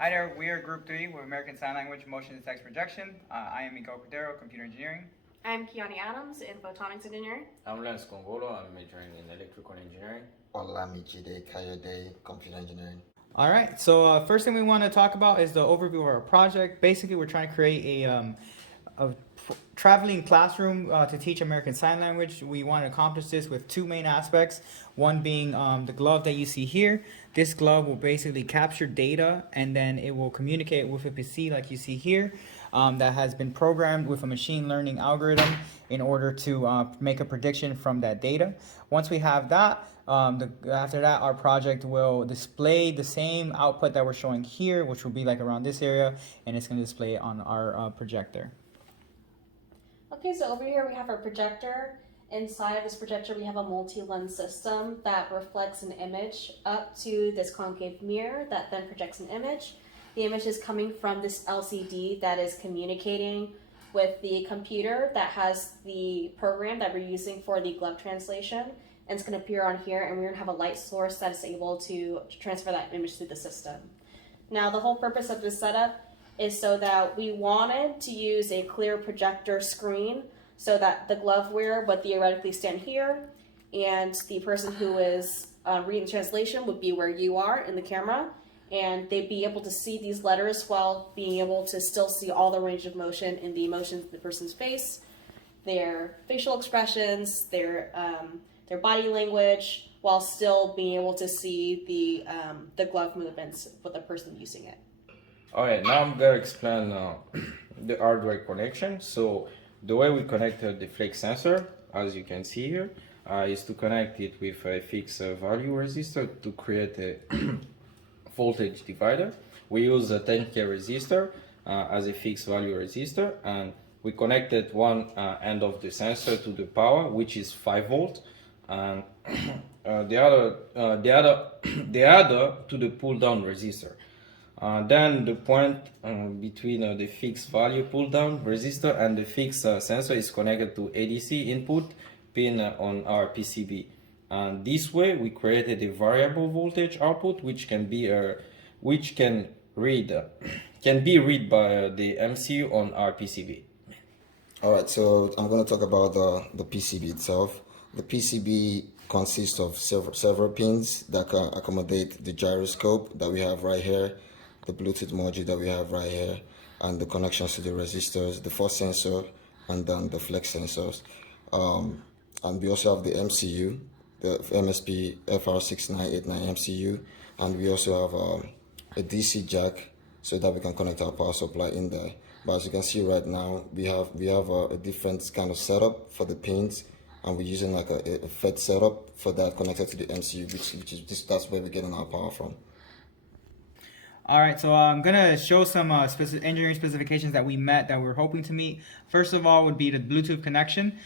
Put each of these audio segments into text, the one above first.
Hi there, we are Group 3 with American Sign Language Motion and Text Projection. I am Miguel Cordero, Computer Engineering. I'm Kiani Adams in Photonics Engineering. I'm Lance Congolo. I'm majoring in electrical engineering. Olamide Kayode, Computer Engineering. All right, so first thing we want to talk about is the overview of our project. Basically, we're trying to create a traveling classroom to teach American Sign Language. We want to accomplish this with two main aspects. One being the glove that you see here. This glove will basically capture data and then it will communicate with a PC like you see here that has been programmed with a machine learning algorithm in order to make a prediction from that data. Once we have that, after that, our project will display the same output that we're showing here, which will be like around this area, and it's going to display on our projector. Okay, so over here we have our projector. Inside of this projector we have a multi-lens system that reflects an image up to this concave mirror that then projects an image. The image is coming from this LCD that is communicating with the computer that has the program that we're using for the glove translation. And it's going to appear on here, and we're going to have a light source that is able to transfer that image through the system. Now, the whole purpose of this setup is so that we wanted to use a clear projector screen so that the glove wearer would theoretically stand here, and the person who is reading the translation would be where you are in the camera, and they'd be able to see these letters while being able to still see all the range of motion in the emotions of the person's face, their facial expressions, their body language, while still being able to see the glove movements with the person using it. Alright, now I'm gonna explain the hardware connection. So the way we connect the flex sensor, as you can see here, is to connect it with a fixed value resistor to create a voltage divider. We use a 10K resistor as a fixed value resistor, and we connected one end of the sensor to the power, which is 5 volt, and the other to the pull down resistor. Then the point between the fixed value pull down resistor and the fixed sensor is connected to ADC input pin on our PCB. And this way we created a variable voltage output which can be read by the MCU on our PCB. Alright, so I'm going to talk about the PCB itself. The PCB consists of several pins that can accommodate the gyroscope that we have right here, the Bluetooth module that we have right here, and the connections to the resistors, the force sensor, and then the flex sensors. And we also have the MCU, the MSP FR6989 MCU, and we also have a DC jack so that we can connect our power supply in there. But as you can see right now, we have a different kind of setup for the pins, and we're using like a FET setup for that connected to the MCU, that's where we're getting our power from. All right, so I'm going to show some engineering specifications that we met that we're hoping to meet. First of all would be the Bluetooth connection.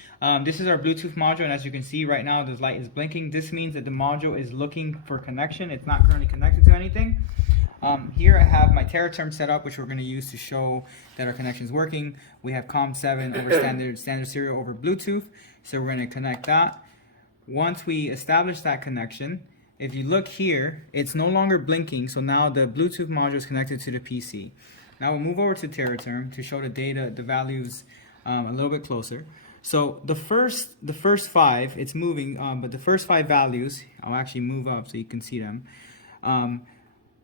This is our Bluetooth module, and as you can see right now, the light is blinking. This means that the module is looking for connection. It's not currently connected to anything. Here I have my tera-term setup, which we're going to use to show that our connection is working. We have COM7 over standard serial over Bluetooth, so we're going to connect that. Once we establish that connection, if you look here, it's no longer blinking, so now the Bluetooth module is connected to the PC. Now we'll move over to tera-term to show the values a little bit closer. So the first 5, it's moving, but the first 5 values, I'll actually move up so you can see them.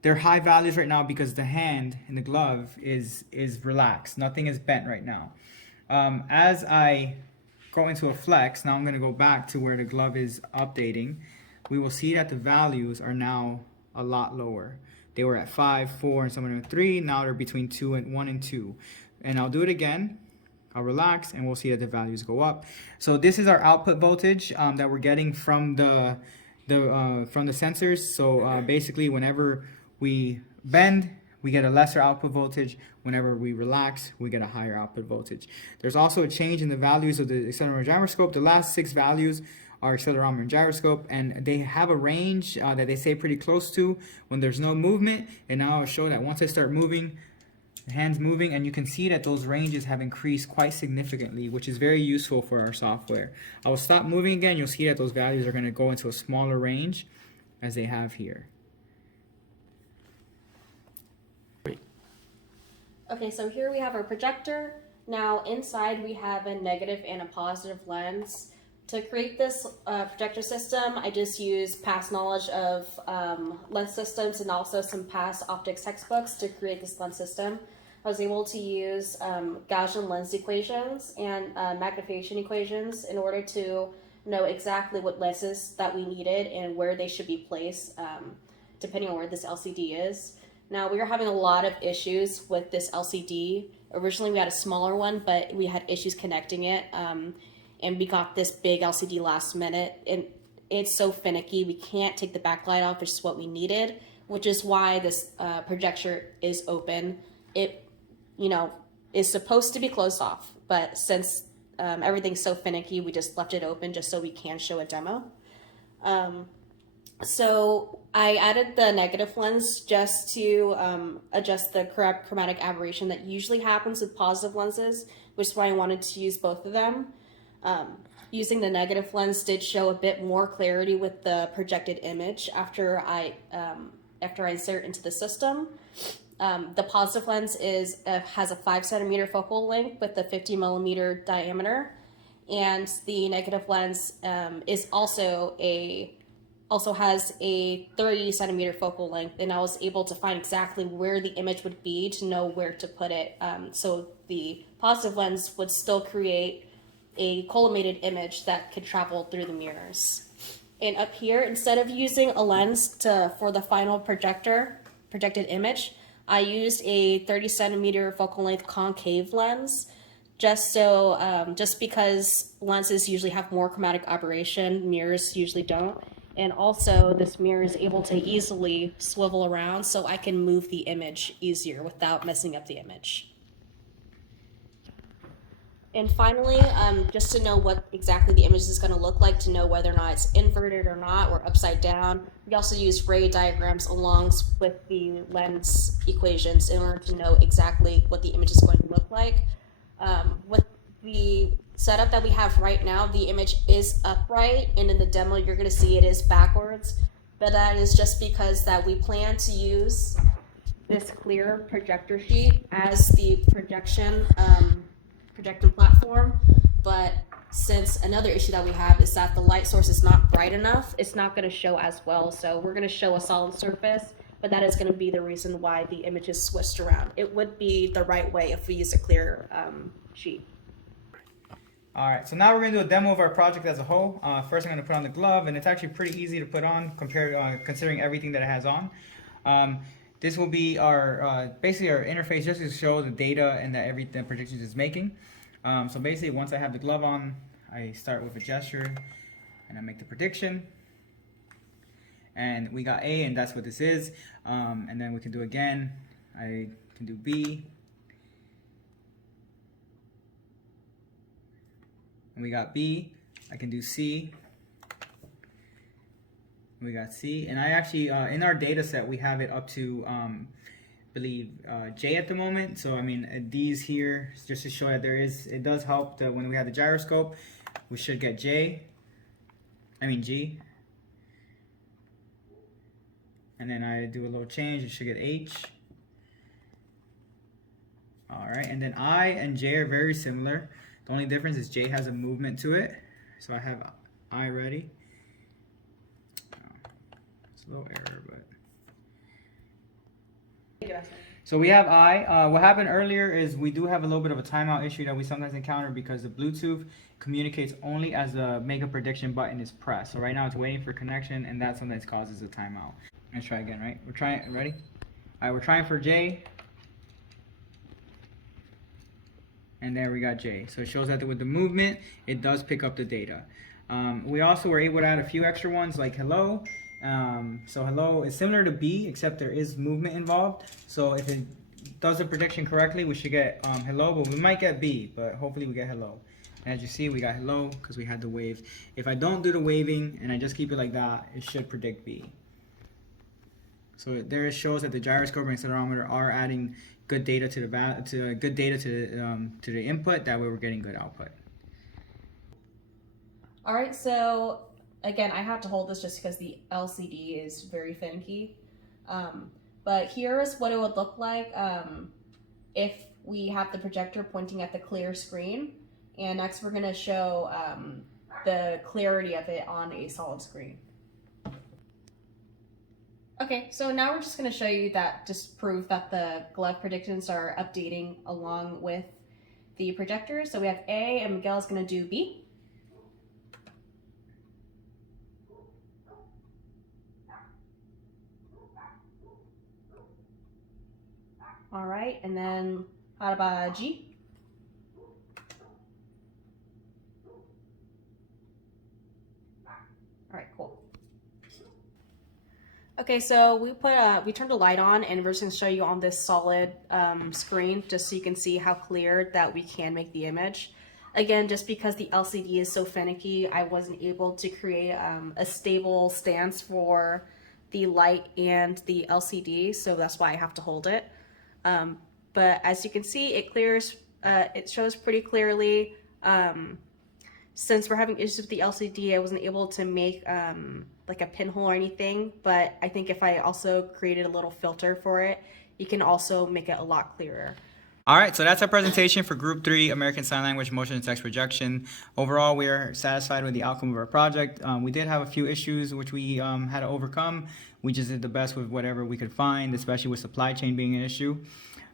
They're high values right now because the hand in the glove is relaxed. Nothing is bent right now. As I go into a flex, now I'm going to go back to where the glove is updating. We will see that the values are now a lot lower. They were at 5, 4, and some of them at 3. Now they're between 1 and 2. And I'll do it again. I'll relax, and we'll see that the values go up. So this is our output voltage that we're getting from the sensors. So basically, whenever we bend, we get a lesser output voltage. Whenever we relax, we get a higher output voltage. There's also a change in the values of the accelerometer gyroscope. The last 6 values are accelerometer and gyroscope, and they have a range that they say pretty close to when there's no movement. And now I'll show that once I start moving, the hand's moving, and you can see that those ranges have increased quite significantly, which is very useful for our software. I will stop moving again. You'll see that those values are going to go into a smaller range as they have here. Okay, so here we have our projector. Now inside we have a negative and a positive lens. To create this projector system, I just use past knowledge of lens systems and also some past optics textbooks to create this lens system. I was able to use Gaussian lens equations and magnification equations in order to know exactly what lenses that we needed and where they should be placed, depending on where this LCD is. Now we are having a lot of issues with this LCD. Originally we had a smaller one, but we had issues connecting it. And we got this big LCD last minute, and it's so finicky. We can't take the backlight off, which is what we needed, which is why this projector is open. It, is supposed to be closed off, but since everything's so finicky, we just left it open just so we can show a demo. So I added the negative lens just to adjust the correct chromatic aberration that usually happens with positive lenses, which is why I wanted to use both of them. Using the negative lens did show a bit more clarity with the projected image after I insert into the system. The positive lens has a 5 centimeter focal length with a 50 millimeter diameter, and the negative lens is also has a 30 centimeter focal length, and I was able to find exactly where the image would be to know where to put it. So the positive lens would still create a collimated image that could travel through the mirrors. And up here, instead of using a lens for the final projected image, I used a 30 centimeter focal length concave lens, just because lenses usually have more chromatic aberration, mirrors usually don't. And also this mirror is able to easily swivel around so I can move the image easier without messing up the image. And finally, just to know what exactly the image is going to look like, to know whether or not it's inverted or not, or upside down, we also use ray diagrams along with the lens equations in order to know exactly what the image is going to look like. With the setup that we have right now, the image is upright, and in the demo you're going to see it is backwards, but that is just because that we plan to use this clear projector sheet as the projection platform, but since another issue that we have is that the light source is not bright enough, it's not going to show as well. So we're going to show a solid surface, but that is going to be the reason why the image is switched around. It would be the right way if we use a clear sheet. All right, so now we're going to do a demo of our project as a whole. First, I'm going to put on the glove, and it's actually pretty easy to put on considering everything that it has on. This will be our basically our interface just to show the data and that the predictions is making. So basically, once I have the glove on, I start with a gesture, and I make the prediction. And we got A, and that's what this is. And then we can do again. I can do B. And we got B. I can do C. We got C. And I actually, in our data set, we have it up to, believe, J at the moment. So, I mean, these here, just to show that it does help that when we have the gyroscope, we should get G. And then I do a little change, it should get H. All right, and then I and J are very similar. The only difference is J has a movement to it. So I have I ready. It's a little error, but. So we have I. What happened earlier is we do have a little bit of a timeout issue that we sometimes encounter because the Bluetooth communicates only as the make a prediction button is pressed. So right now it's waiting for connection, and that sometimes causes a timeout. Let's try again, right? We're trying, ready? All right, we're trying for J. And there we got J. So it shows that with the movement, it does pick up the data. We also were able to add a few extra ones like hello. So hello is similar to B, except there is movement involved. So if it does the prediction correctly, we should get hello, but we might get B, but hopefully we get hello. And as you see, we got hello because we had the wave. If I don't do the waving and I just keep it like that, it should predict B. So there it shows that the gyroscope and accelerometer are adding good data to the input. That way we're getting good output. All right, so again, I have to hold this just because the LCD is very finicky. But here is what it would look like if we have the projector pointing at the clear screen. And next we're going to show the clarity of it on a solid screen. Okay, so now we're just going to show you that, just prove that the glove predictions are updating along with the projector. So we have A, and Miguel's going to do B. All right, and then how about G? All right, cool. Okay, so we turned the light on, and we're just gonna show you on this solid screen, just so you can see how clear that we can make the image. Again, just because the LCD is so finicky, I wasn't able to create a stable stance for the light and the LCD, so that's why I have to hold it. But as you can see, it shows pretty clearly. Since we're having issues with the LCD, I wasn't able to make like a pinhole or anything, but I think if I also created a little filter for it, you can also make it a lot clearer. All right, so that's our presentation for Group 3, American Sign Language Motion and Text Projection. Overall, we are satisfied with the outcome of our project. We did have a few issues which we had to overcome. We just did the best with whatever we could find, especially with supply chain being an issue.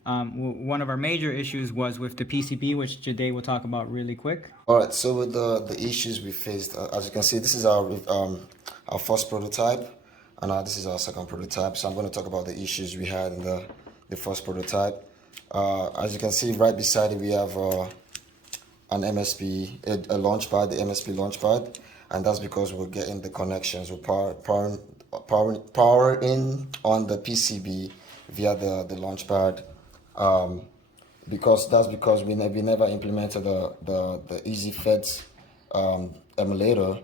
One of our major issues was with the PCB, which today we'll talk about really quick. All right, so with the issues we faced, as you can see, this is our first prototype, and this is our second prototype. So I'm going to talk about the issues we had in the first prototype. As you can see, right beside it, we have an MSP, a launchpad, the MSP launchpad, and that's because we're getting the connections. We're powering on the PCB via the launchpad. Because we never implemented the EasyFET emulator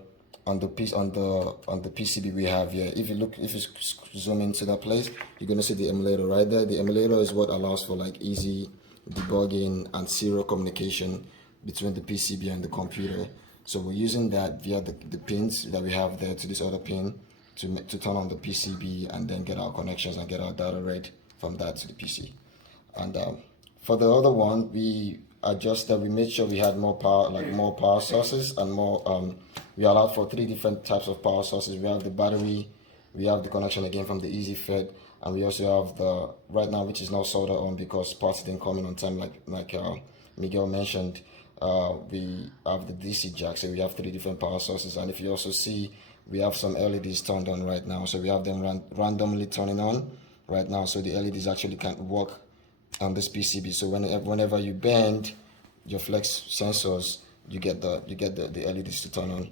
on the PCB we have here. If you zoom into that place, you're gonna see the emulator right there. The emulator is what allows for like easy debugging and serial communication between the PCB and the computer. So we're using that via the pins that we have there to this other pin to turn on the PCB and then get our connections and get our data read from that to the PC. And for the other one, we made sure we had more power sources and more. We allowed for 3 different types of power sources. We have the battery, we have the connection again from the EasyFET, and we also have the right now, which is not soldered on because parts didn't come in on time, like Miguel mentioned. We have the DC jack, so we have 3 different power sources. And if you also see, we have some LEDs turned on right now, so we have them randomly turning on right now, so the LEDs actually can't work on this PCB. So whenever you bend your flex sensors, you get the LEDs to turn on.